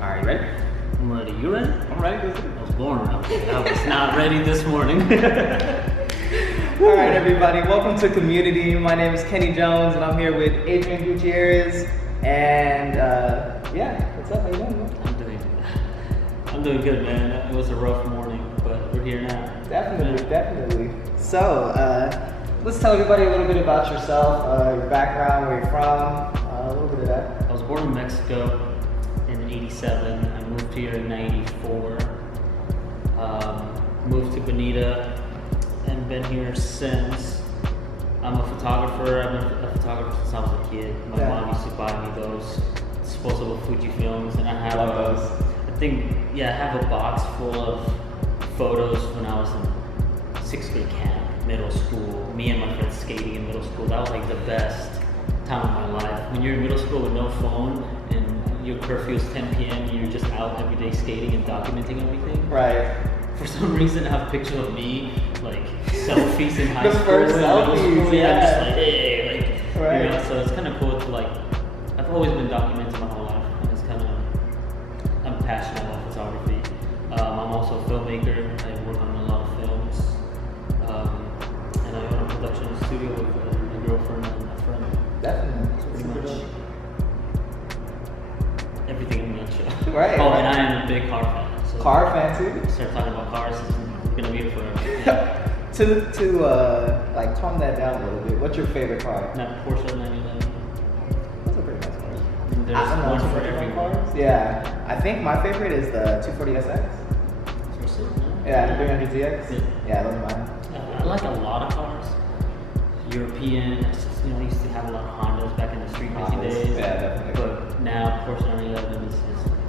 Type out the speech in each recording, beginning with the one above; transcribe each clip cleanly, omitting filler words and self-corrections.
Alright, ready? I'm ready. You ready? I'm ready. Let's do it. I was born. I was not ready this morning. Alright, everybody. Welcome to Community. My name is Kenny Jones, and I'm here with Adrian Gutierrez. And yeah, what's up? How you doing, man? I'm doing good, man. It was a rough morning, but we're here now. Definitely. So, let's tell everybody a little bit about yourself, your background, where you're from, a little bit of that. I was born in Mexico in '87. I moved here in '94. Moved to Bonita and been here since. I'm a photographer. I've been a photographer since I was a kid. My mom used to buy me those disposable Fuji films, and I have those. I have a box full of photos when I was in 6th grade camp, middle school. Me and my friends skating in middle school. That was like the best time of my life. When you're in middle school with no phone and your curfew is 10 p.m. and you're just out every day skating and documenting everything. Right. For some reason, I have a picture of me, like, selfies in high The school. first selfies, I'm just like, hey, like, right. you know, so it's kind of cool to, like, I've always been documenting my whole life, and it's kind of, I'm passionate about photography. I'm also a filmmaker. I work on a lot of films, and I own a production studio with a girlfriend and a friend. Definitely. Pretty much everything in a nutshell. Right. Oh, and I am a big car fan. So Car fan too? start talking about cars, it's gonna be here forever. to like tone that down a little bit, what's your favorite car? That Porsche 911. That's a pretty nice car. There's one for every car. Yeah, I think my favorite is the 240SX. Yeah, the 300ZX. Yeah, those are mine. I like a lot of cars. European, I used to have a lot of Hondas back in the street racing days. Yeah, definitely. But now Porsche 911 is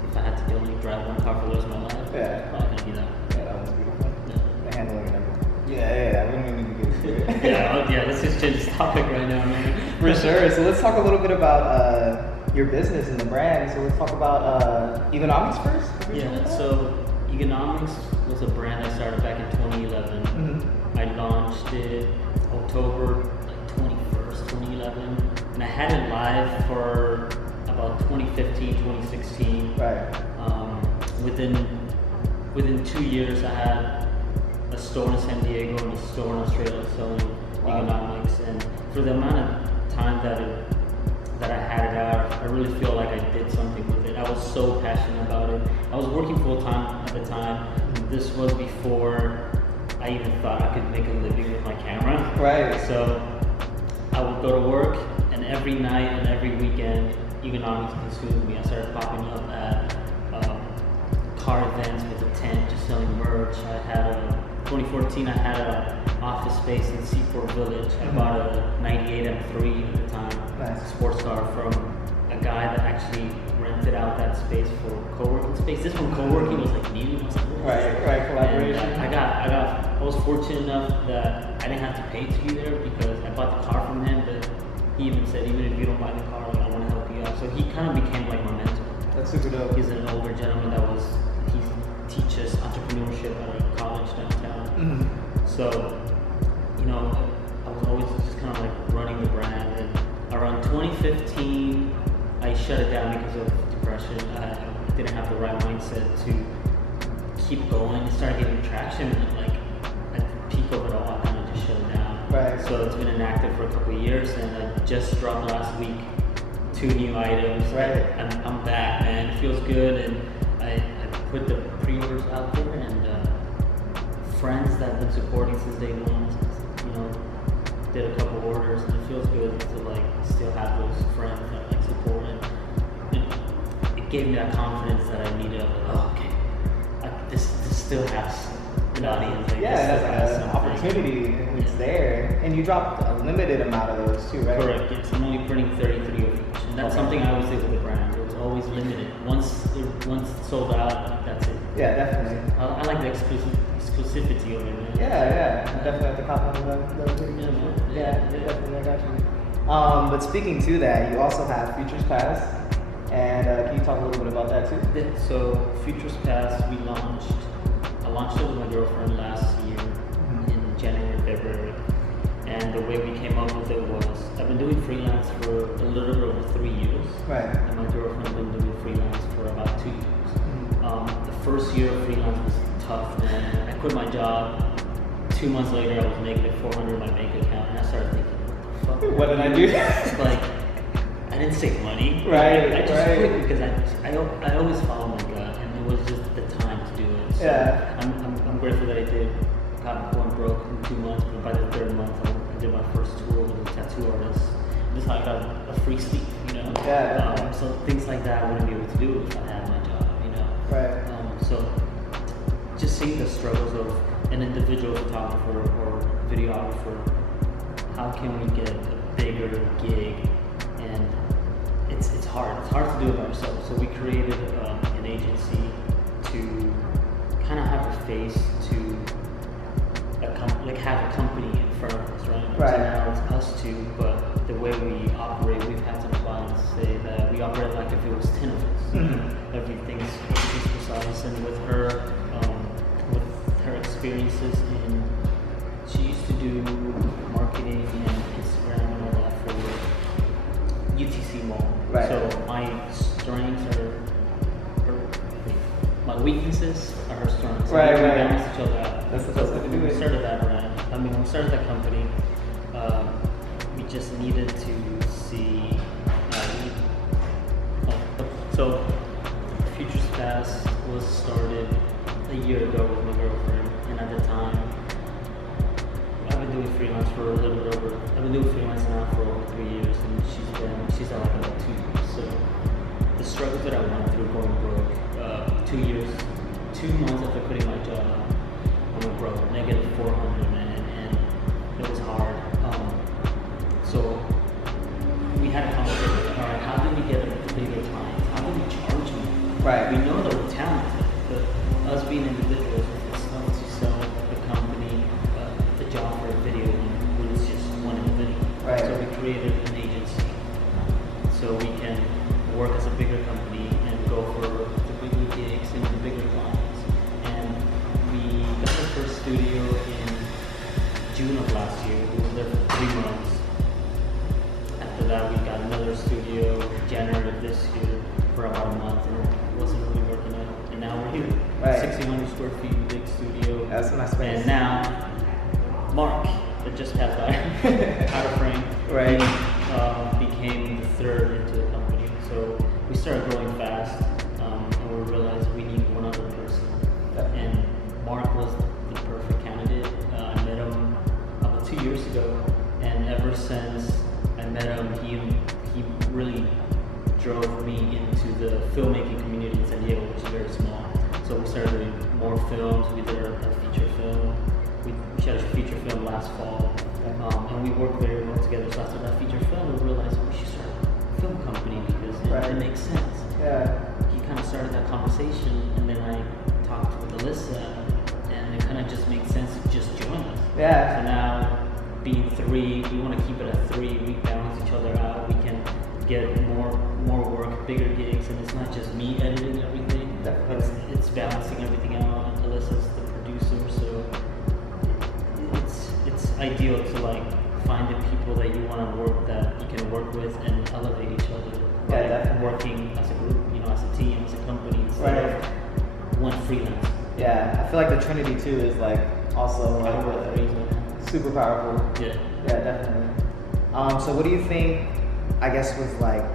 if I had to only drive one car for the rest of my life, Yeah. probably gonna be that. Yeah, that one's beautiful. The handling and everything. Yeah, we don't even need to get into it. yeah, let's just change this topic right now, man. For sure. So let's talk a little bit about your business and the brand. So let's talk about Egonomics first. Yeah, so Egonomics was a brand I started back in 2011. Mm-hmm. I launched it October 21st, 2011, and I had it live for about 2015, 2016. Right. Within 2 years, I had a store in San Diego and a store in Australia selling Egonomics, and for the amount of time that I had it out, I really feel like I did something with it. I was so passionate about it. I was working full time at the time. This was before I even thought I could make a living with my camera. Right. So I would go to work, and every night and every weekend, Egonomics consumed me. I started popping up at car events with a tent, just selling merch. 2014, I had a office space in Seaport Village. I bought a 98 M3 at the time, Nice. sports car from a guy that actually rented out that space for co-working space. This one co-working was like new. I was like, what is this? Right, collaboration. And I was fortunate enough that I didn't have to pay to be there because I bought the car from him, but he even said, even if you don't buy the car, like, I want to help you out. So he kind of became like my mentor. That's super dope. He's an older gentleman he teaches entrepreneurship at a college downtown. Mm-hmm. So, I was always just kind of like running the brand. And around 2015, I shut it down because of depression. I didn't have the right mindset to keep going. It started getting traction, and like at the peak of it all, I kind of just shut it down. Right. So it's been inactive for a couple of years, and I just dropped last week 2 new items. Right. I'm back, man. It feels good, and I put the pre-orders out there, and friends that have been supporting since day one, did a couple orders, and it feels good to like still have those friends that like support it. It gave me that confidence that I needed. This still has an audience. Like, Yeah, this that's still has an something. opportunity, and it's there. And you dropped a limited amount of those too, right? Correct. Yes, I'm only printing 33 of each, and that's something I always did with the brand. It was always limited. Once it's sold out, that's it. Yeah, definitely. I like the exclusivity exclusivity of it, man. Yeah. I definitely have to cop on those videos. Yeah, man. Yeah, definitely. I got you. But speaking to that, you also have Futures Pass, and can you talk a little bit about that too? So Futures Pass, I launched it with my girlfriend last year in January, February. And the way we came up with it was, I've been doing freelance for a little bit over 3 years. Right. And my girlfriend's been doing freelance for about 2 years. The first year of freelance was tough, man. I quit my job. 2 months later, I was negative 400 in my bank account, and I started thinking, what the fuck? What did I do? Like, I didn't save money. Right. I just quit because I always follow my gut, and it was just the time to do it. So Yeah. I'm grateful that I did. Got going broke in 2 months, but by the 3rd month, I did my first tour with a tattoo artist. This is how I got a free sleeve, you know. Yeah. So things like that I wouldn't be able to do if I had my job, you know. Right. So just seeing the struggles of an individual photographer or videographer, how can we get a bigger gig? And it's hard. It's hard to do it by ourselves. So we created an agency to kind of have a face to have a company in front of us, right? Right. So now it's us two, but the way we operate, we've had some clients say that we operate like if it was 10 of us. Everything's precise, and with her experiences she used to do marketing and Instagram and all that for UTC Mall. Right. So my strengths are my weaknesses are her strengths. So Right. we balance each other out. That's the best way to do We it. started that brand. We started that company. We just needed to see. So Futures Pass was started a year ago with my girlfriend, and at the time, I've been doing freelance for a little bit over. I've been doing freelance now for over 3 years, and she's at like about 2 years. So the struggles that I went through going broke, 2 years, 2 months after quitting my job, I went broke, negative 400, man, and it was hard. So we had a conversation. All right, how do we get the bigger clients? How do we charge them? Right. We know that we're talented, but us being individuals, it's tough to sell the company the job for a video when it's just one individual. Right. So we created an agency so we can work as a bigger company and go for the bigger gigs and the bigger clients. And we got our first studio in June of last year. We were there for 3 months. After that, we got another studio January of this year for about a month, and it wasn't really working out. And now we're here, Right. 1,600 square feet, big studio. That's a nice space. And now, Mark, that just passed by, out of frame, Right. he became the 3rd into the company. So we started growing fast, and we realized we need one other person. And Mark was the perfect candidate. I met him about 2 years ago, and ever since I met him, he really drove me into the filmmaking community in San Diego, which is very small. So we started doing more films. We did our feature film. We shot a feature film last fall, and we worked very well together. So after that feature film, we realized we should start a film company because it makes sense. Yeah. He kind of started that conversation, and then I talked with Alyssa, and it kind of just made sense to just join us. Yeah. So now, being 3, we want to keep it at 3. We balance each other out. We can get more work, bigger gigs, and it's not just me editing everything. It's balancing everything out. Alyssa's the producer, so it's ideal to like find the people that you want to that you can work with and elevate each other. Yeah, by definitely. working as a group, as a team, as a company, instead of one freelance. Yeah, I feel like the Trinity too is like also super powerful. Yeah. Yeah, definitely. So what do you think, I guess, was like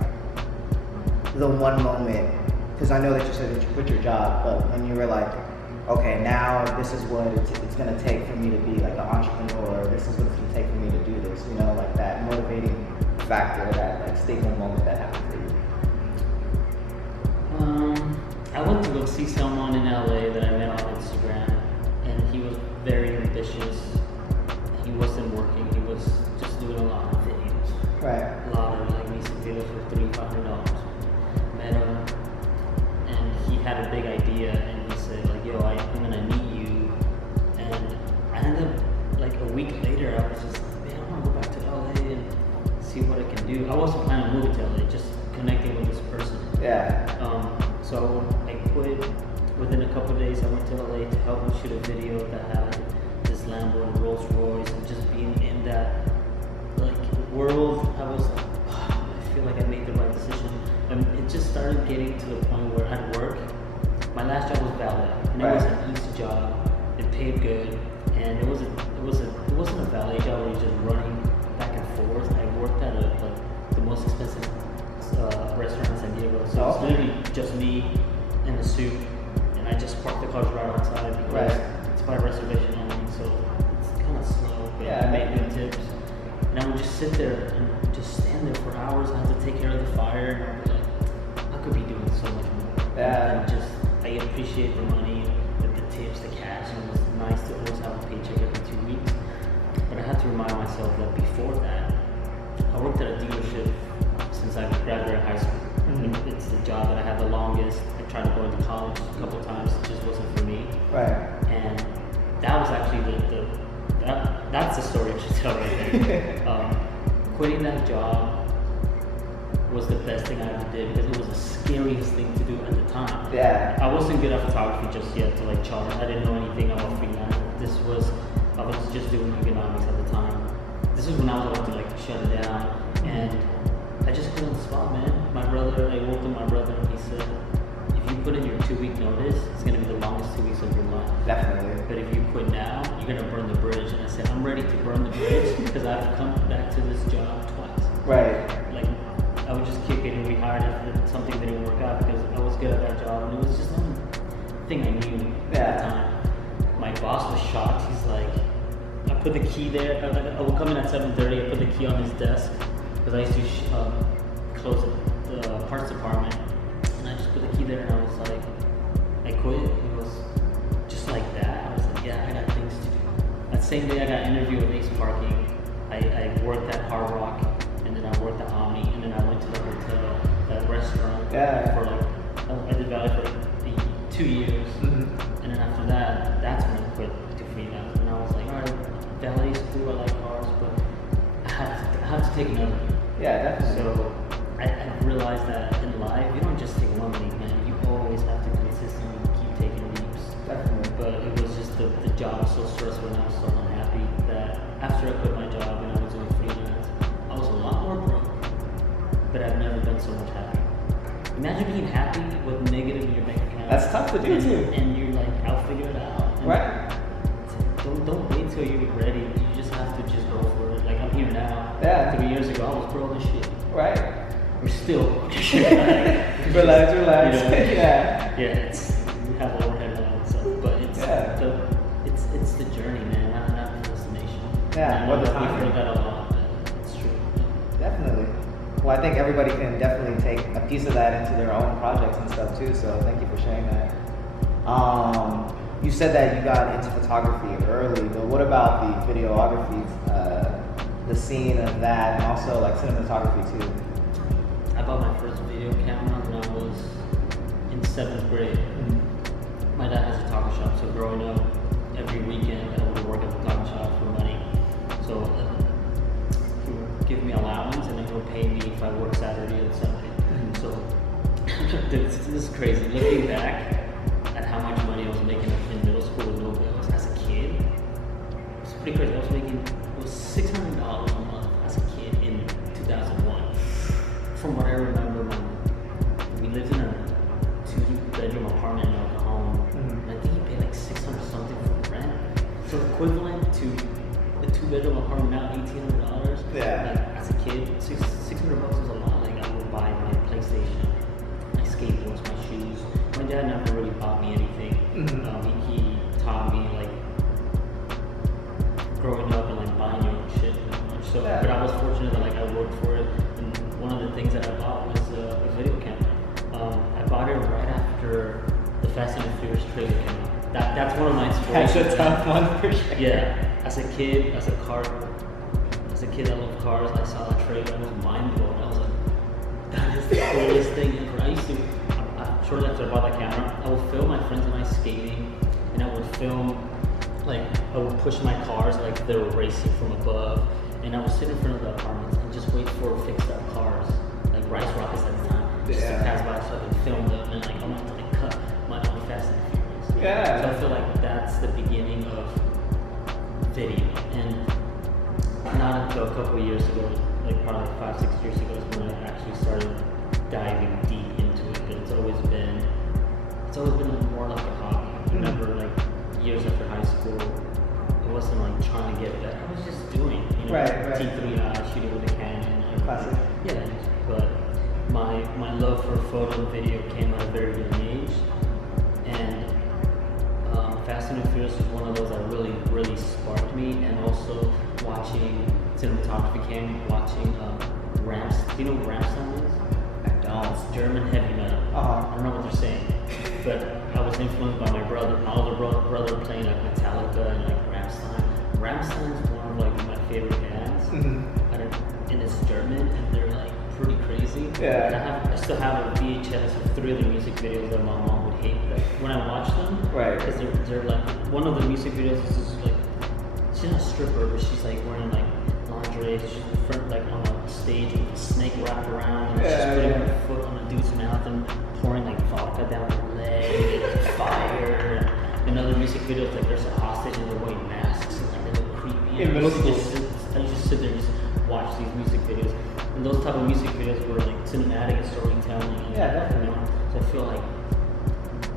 the one moment, because I know that you said that you quit your job, but when you were like, okay, now this is what it's going to take for me to be like an entrepreneur, this is what it's going to take for me to do this, like that motivating factor, that like staple moment that happened for you? I went to go see someone in LA that I met on Instagram, and he was very ambitious. He wasn't working, he was just doing a lot of videos. Right. A lot of like music videos for $300-$500. Met him, and he had a big idea, and he said like, yo, I'm gonna meet you, within a couple of days, I went to LA to help him shoot a video that had this Lambo and Rolls Royce, and just being in that like world, I was like, oh, I feel like I made the right decision. And it just started getting to the point where at work, my last job was valet, and it was an easy job. It paid good, and it wasn't a valet job where you're just running back and forth. I worked at the most expensive restaurant in San Diego, so it's literally just me in a suit, and I just parked the cars right outside because it's by reservation only, so it's kind of slow. But I made good tips, and I would just sit there and just stand there for hours. I had to take care of the fire, and I was like, I could be doing so much more. And just I appreciate the money, the tips, the cash, and it was nice to always have a paycheck every 2 weeks. But I had to remind myself that before that, I worked at a dealership since I graduated high school. Mm-hmm. It's the job that I had the longest. I tried to go into college a couple of times. It just wasn't for me. And that was actually that's the story I should tell right there. Quitting that job was the best thing I ever did because it was the scariest thing to do at the time. I wasn't good at photography just yet to like charge. I didn't know anything about freelance. I was just doing economics at the time. This is when I was about to like shut it down, and I just quit on the spot, man. I woke up my brother and he said, if you put in your 2 week notice, it's gonna be the longest 2 weeks of your life. Definitely. But if you quit now, you're gonna burn the bridge. And I said, I'm ready to burn the bridge because I've come back to this job twice. Like, I would just kick it and rehired after something didn't work out because I was good at that job, and it was just the only thing I knew at the time. My boss was shocked. He's like, I put the key there. I would come in at 7:30. I put the key on his desk because I used to close the parts department, and I just put the key there, and I was like, I quit. He was just like that. I was like, yeah, I got things to do. That same day, I got interviewed with Ace Parking. I worked at Hard Rock, and then I worked at Omni, and then I went to the hotel, that restaurant for like, I did valet for like 2 years, and then after that, that's when I quit to freelance, and I was like, all right, valet is cool, I like cars, but I have to take another leap. Definitely. So I realized that in life, you don't just take one leap, man. You always have to consistently keep taking leaps. Definitely. But it was just the job was so stressful and I was so unhappy that after I quit my job and I was doing freelance, I was a lot more broke, but I've never been so much happier. Imagine being happy with negative in your bank account. That's tough to do too. And you're like, I'll figure it out. And don't wait till you get ready. You just have to just go for it. Like I'm here now. 3 years ago, I was broke as shit. We're still broke as shit. Relax. You know, we have overhead and stuff, but it's the journey, man, not the destination. What the time. We forget that a lot, but it's true. Definitely. Well, I think everybody can definitely take a piece of that into their own projects and stuff too. So thank you for sharing that. You said that you got into photography early, but what about the videography, the scene of that, and also like cinematography too? I bought my first video camera when I was in 7th grade. My dad has a taco shop, so growing up, every weekend I would work at the taco shop for money. So he would give me allowance, and then he would pay me if I worked Saturday and Sunday. So this is crazy. Looking back at how much money I was making in middle school with no bills as a kid, it's pretty crazy. It was $600 a month as a kid in 2001. From what I remember, we lived in a 2-bedroom apartment in Oklahoma, and I think you paid like $600 something for rent. So equivalent to a 2-bedroom apartment now, $1,800. Like as a kid, $600 was a lot. Like I would buy my PlayStation, my skateboards, my shoes. My dad never really bought me anything. He taught me like growing up and like buying your own shit pretty much. So, but I was fortunate that like I worked for it. And one of the things that I bought was a video camera. I bought it right after the Fast and the Furious trailer came out. That's one of my inspirations. That's a tough one for sure. As a kid, as a kid that loved cars, I saw that trailer. I was mind blown. I was like, that is the coolest thing ever. I used to. Shortly after I bought that camera, I would film my friends and I skating, and I would film, like, I would push my cars like they were racing from above, and I would sit in front of the apartments and just wait for fixed up cars, like Rice Rockets at the time, just to pass by so I could film them, and like I wanted to like cut my own Fast and Furious. Yeah. So I feel like that's the beginning of video. And not until a couple of years ago, like probably 5-6 years ago, is when I actually started diving deep into it. But it's always been more like a hobby. I remember like years after high school, I wasn't like trying to get better. I was just doing, you know, Right. T3i, shooting with a Canon. Classic. Yeah, but my love for photo and video came at a very young age, and Fast and Furious was one of those that really sparked me, and also watching cinematography came, watching Rams. Do you know what Rams is? I don't. It's German heavy metal. Uh-huh. I don't know what they're saying, but I was influenced by my older brother playing like Metallica and like Rammstein. Rammstein is one of like my favorite bands. And it's German, and they're like pretty crazy. Yeah. And I still have a VHS of 3 of the music videos that my mom would hate that when I watch them. Right. Because they're like, one of the music videos is just like, she's not a stripper, but she's like wearing like lingerie. She's in front, like on a stage with a snake wrapped around, and she's putting her foot on a dude's mouth and pouring like vodka down her leg, and fire. And other music videos, like there's a hostage and they're wearing masks and like they look creepy. In middle school. I used to sit there and just watch these music videos. And those type of music videos were like cinematic and storytelling. And, Yeah, definitely. You know? So I feel like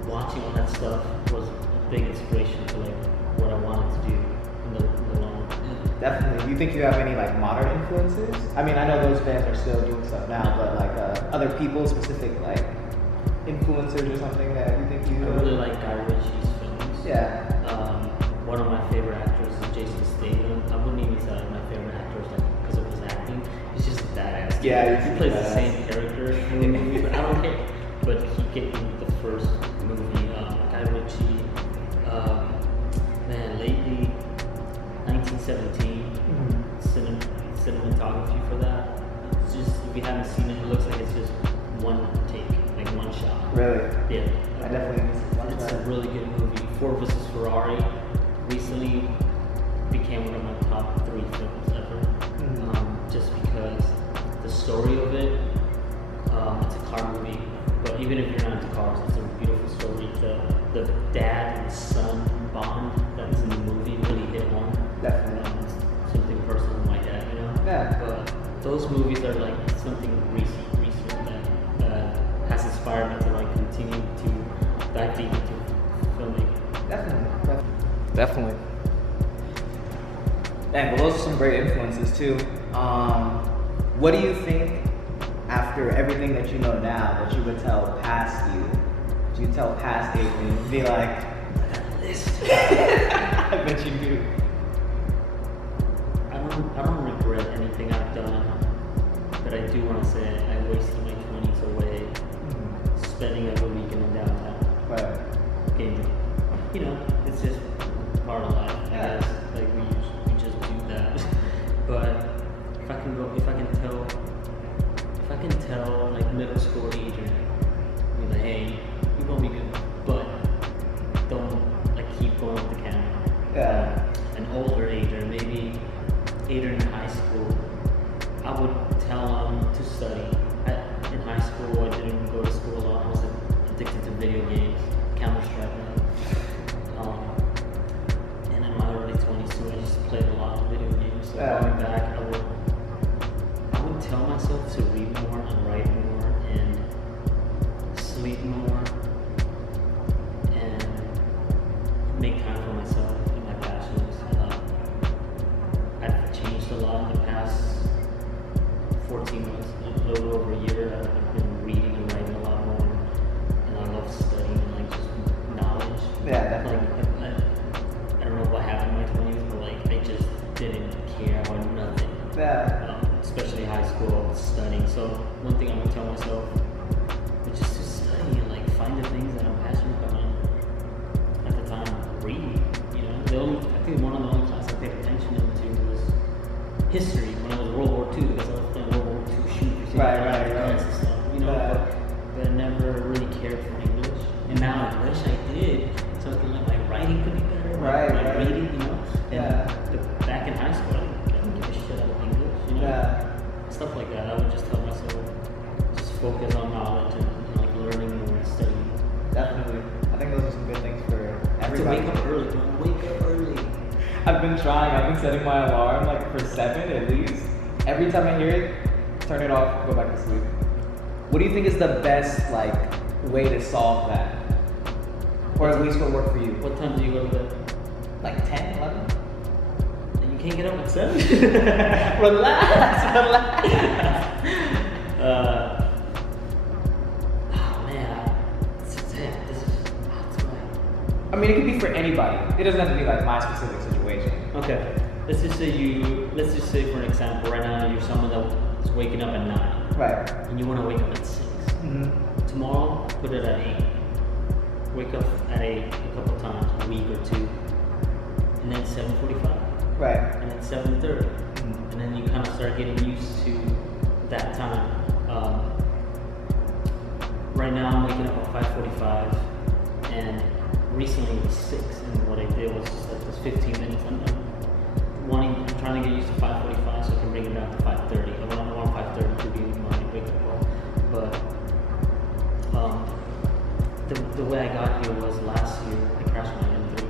watching all that stuff was a big inspiration to like what I wanted to do in the long run. Definitely. Do you think you have any like modern influences? I mean, I know those bands are still doing stuff now, but like other people, specific like influencers or something that you think you. I really like Guy Ritchie's films. Yeah. One of my favorite actors is Jason Statham. I wouldn't even say like my favorite actor is like because of his acting. He's just a badass. Dude. Yeah, he plays the same character in the movie, but I don't care. But he gave me the first movie, Guy Ritchie. Man, lately, 1917, cinematography for that. It's just, if you haven't seen it, it looks like it's just one take, like one shot. Really? Yeah. I definitely need to watch It's that. a really good movie. Ford vs. Ferrari recently became one of my top 3 films ever. Just because the story of it, it's a car movie, but even if you're not into cars, it's a beautiful story. The dad and son bond that's in the movie really hit home. Definitely. Something personal with my dad, you know? Yeah. But those movies are like something recent that has inspired me to like continue to dive deep into filming. Definitely. Dang, well, those are some great influences too. What do you think, after everything that you know now, that you would tell past you? Do you tell past Adrian, be like, I got a list? I bet you do. I don't regret anything I've done, but I do want to say I wasted my 20s away spending every weekend in downtown. Right. Gaming. You know, it's just part of life, I guess. Like we just do that. But if I can tell like middle school Adrian, be like, hey, you're gonna be good, but don't like keep going with the camera. Yeah. An older Adrian, maybe Adrian in high school, I would tell him to study. In high school, I didn't go to school a lot. I was addicted to video games, Counter-Strike. And in my early 20s too, I just played a lot of video games. So going back, I would tell myself to read more and write more and sleep more and make time for myself and my passions. I've changed a lot in the past 14 months, a little over a year. I've been reading and writing a lot more, and I love studying and like just knowledge. Yeah, definitely. Like, I don't know what happened in my 20s, but like I just didn't care about nothing. Yeah. Especially high school, studying. So one thing I would tell myself is just to study and like find the things that I'm passionate about. At the time, read. You know, I think one of the only classes I paid attention to was history when it was World War II, because I was playing World War II shooters. Right. And stuff, you know, but I never really cared for English. And now I wish I did. Something like my writing could be better. My reading, you know. And back in high school, I didn't give a shit about English, you know. Stuff like that. I would just tell myself, just focus on knowledge and like learning more and studying. Definitely. I think think those are some good things for To everybody. wake up early, man. Wake up early. I've been trying. I've been setting my alarm like for 7 at least. Every time I hear it, turn it off, go back to sleep. What do you think is the best like way to solve that? Or at least what worked for you? What time do you go to bed? Like 10, 11? And you can't get up at 7? Relax, relax. Oh man, this is I mean, it could be for anybody. It doesn't have to be like my specific situation. okay. Let's just say for an example, right now you're someone that is waking up at 9 Right. and you want to wake up at 6. Mm-hmm. Tomorrow, put it at 8. Wake up at 8 a couple times, a week or two, and then 7:45, Right. and then 7:30, Mhm. and then you kind of start getting used to that time. Right now, I'm waking up at 5:45, and recently it was 6, and what I did was just like this 15 minutes. I'm trying to get used to 5:45 so I can bring it down to 5:30. I want 5:30 to be my wake up call, but the way I got here was last year. I crashed my M3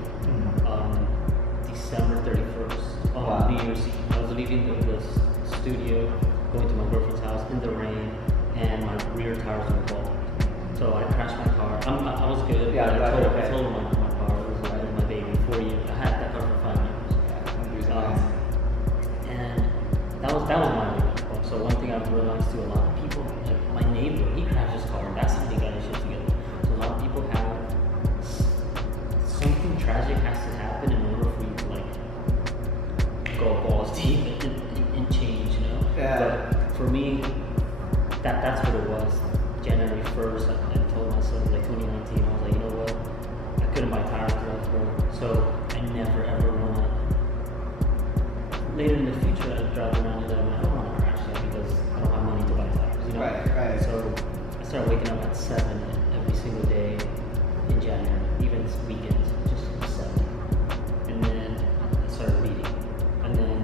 December 31st on Wow. New Year's Eve. I was leaving the studio, going to my girlfriend's house in the rain, and my rear tires were bald. So I crashed my car. I was good. Yeah, but glad I you're told okay. my car it was my baby. 4 years. I had that car for 5 years. And that was my wake up call. So one thing I've realized too, a lot of people, like my neighbor, he crashed his car, and that's how they got his shit together. So a lot of people have something tragic has to happen in order for you to like go balls deep and change, you know. Yeah. But for me, that's what it was. January 1st, I told myself like 2019, I was like, you know what? I couldn't buy tires because I was broke. So I never ever wanna. Later in the future, I drive around and I don't want to crash yet because I don't have money to buy tires, you know? Right. So I started waking up at 7 every single day in January, even weekends, just 7. And then I started reading. And then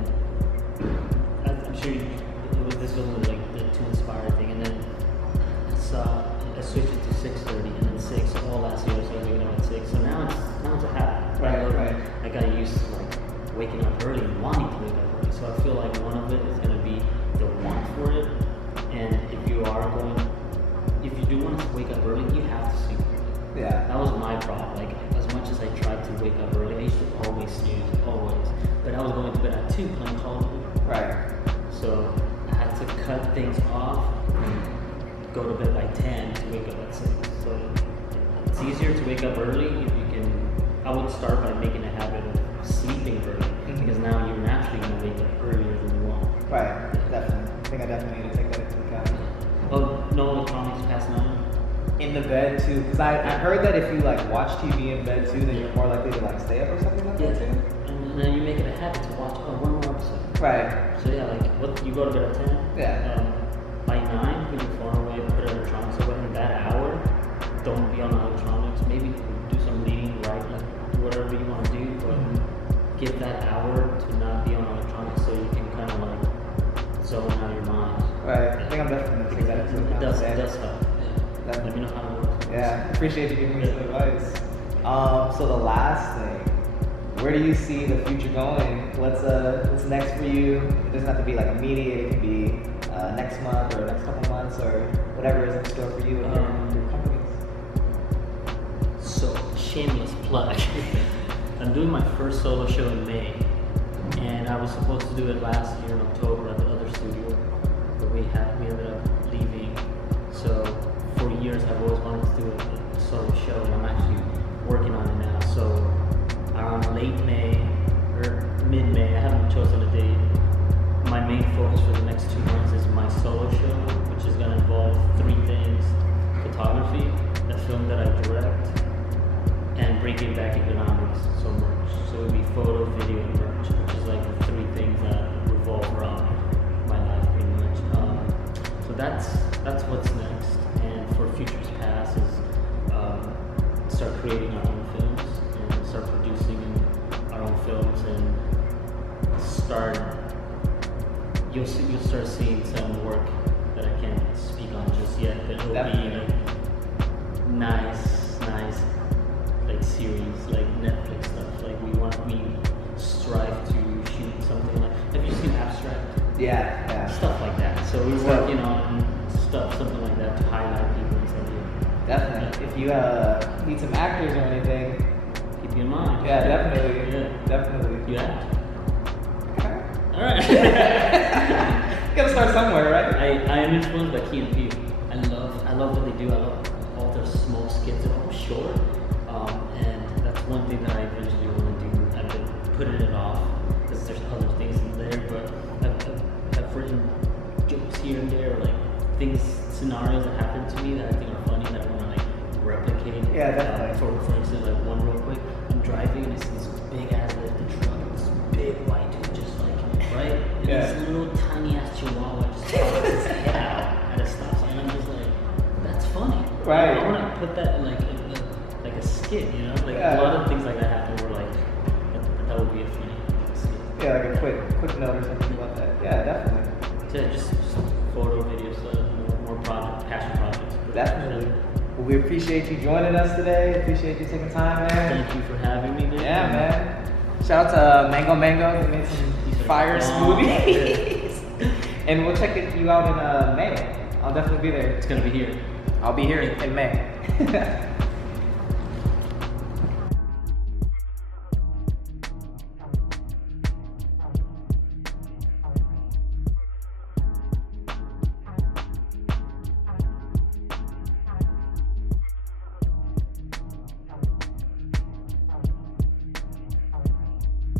I'm sure this wasn't like the too inspired thing. And then I switched it to 6:30 and then 6 all last year. I started waking up at 6. So now it's a habit. Right. I got used to like waking up early and wanting to wake up early. So I feel like one of it is going to be the want for it. And if you do want to wake up early, you have to sleep early. Yeah. That was my problem. Like as much as I tried to wake up early, I used to always snooze, always. But I was going to bed at 2 playing Call of Duty. Right. So I had to cut things off and go to bed by 10 to wake up at 6. So it's easier to wake up early if you can. I would start by making a habit of sleeping early because now you're naturally going to wake up earlier than you want. Right. Definitely. I think I definitely need to take that into account. Oh, no electronics past 9? In the bed too, because I heard that if you like watch TV in bed too, then you're more likely to like stay up or something like that too. And then you make it a habit to watch one more episode. Right. So yeah, like you go to bed at 10. Yeah. By 9, put your phone away, put electronics away. In that hour, don't be on electronics. Maybe do some reading, write, like do whatever you want to do, but give that hour to not be on electronics so you can kind of like zone out your mind. Right. I think I'm definitely gonna take that into account. It does help. Yeah. Definitely. Let me know how it works. Yeah, appreciate you giving me some advice. So the last thing, where do you see the future going? What's next for you? It doesn't have to be like immediate. It can be next month or next couple months or whatever is in store for you and your companies. So shameless plug. I'm doing my first solo show in May, and I was supposed to do it last year in October at the other studio, but we ended up leaving. So for years I've always wanted to do a solo show, and I'm actually working on it now. So around late May or mid-May, I haven't chosen a date. My main focus for the next 2 months is my solo show, which is going to involve 3 things: photography, a film that I direct, and bringing back Egonomics, so merch. So it would be photo, video, and merch, which is like the 3 things that revolve around my life pretty much. So that's what's next. And for futures past is start creating our own films and start producing our own films and you'll start seeing some work that I can't speak on just yet, but it'll be like nice series, like Netflix stuff. Like we strive to shoot something like. Have you seen Abstract? Yeah. Stuff like that. So we're working on stuff, something like that, to highlight people and say, Definitely. If you need some actors or anything, keep you in mind. yeah, definitely. Yeah. Definitely. You act. Okay. All right. Gotta start somewhere, right? I am influenced by Key and Peele. I love what they do. I love all their small skits. They're all short, and that's one thing that I eventually want to do. I've been putting it off because there's other things in there, but I've written jokes here and there, like scenarios that happen to me that I think are funny that I want to like replicate. Yeah, definitely. For instance, like one real quick, I'm driving and I see this big ass lifted truck, and this big white dude just like right, and Yeah. this little tiny ass chihuahua just pops his head out at a stop sign. I'm just like, that's funny. Right. I want to put that in like a skit, you know, like Yeah. a lot of things like that happen where like that would be a funny skit. Yeah, like a quick note or something about that. Yeah, definitely. So yeah, just photo, video stuff, more passion projects. Definitely. Well, we appreciate you joining us today. Appreciate you taking time, man. Thank you for having me, man. Yeah, man. Shout out to Mango. They made some These are fire bomb. smoothies. And we'll check you out in May. I'll definitely be there. It's gonna be here. I'll be here in May.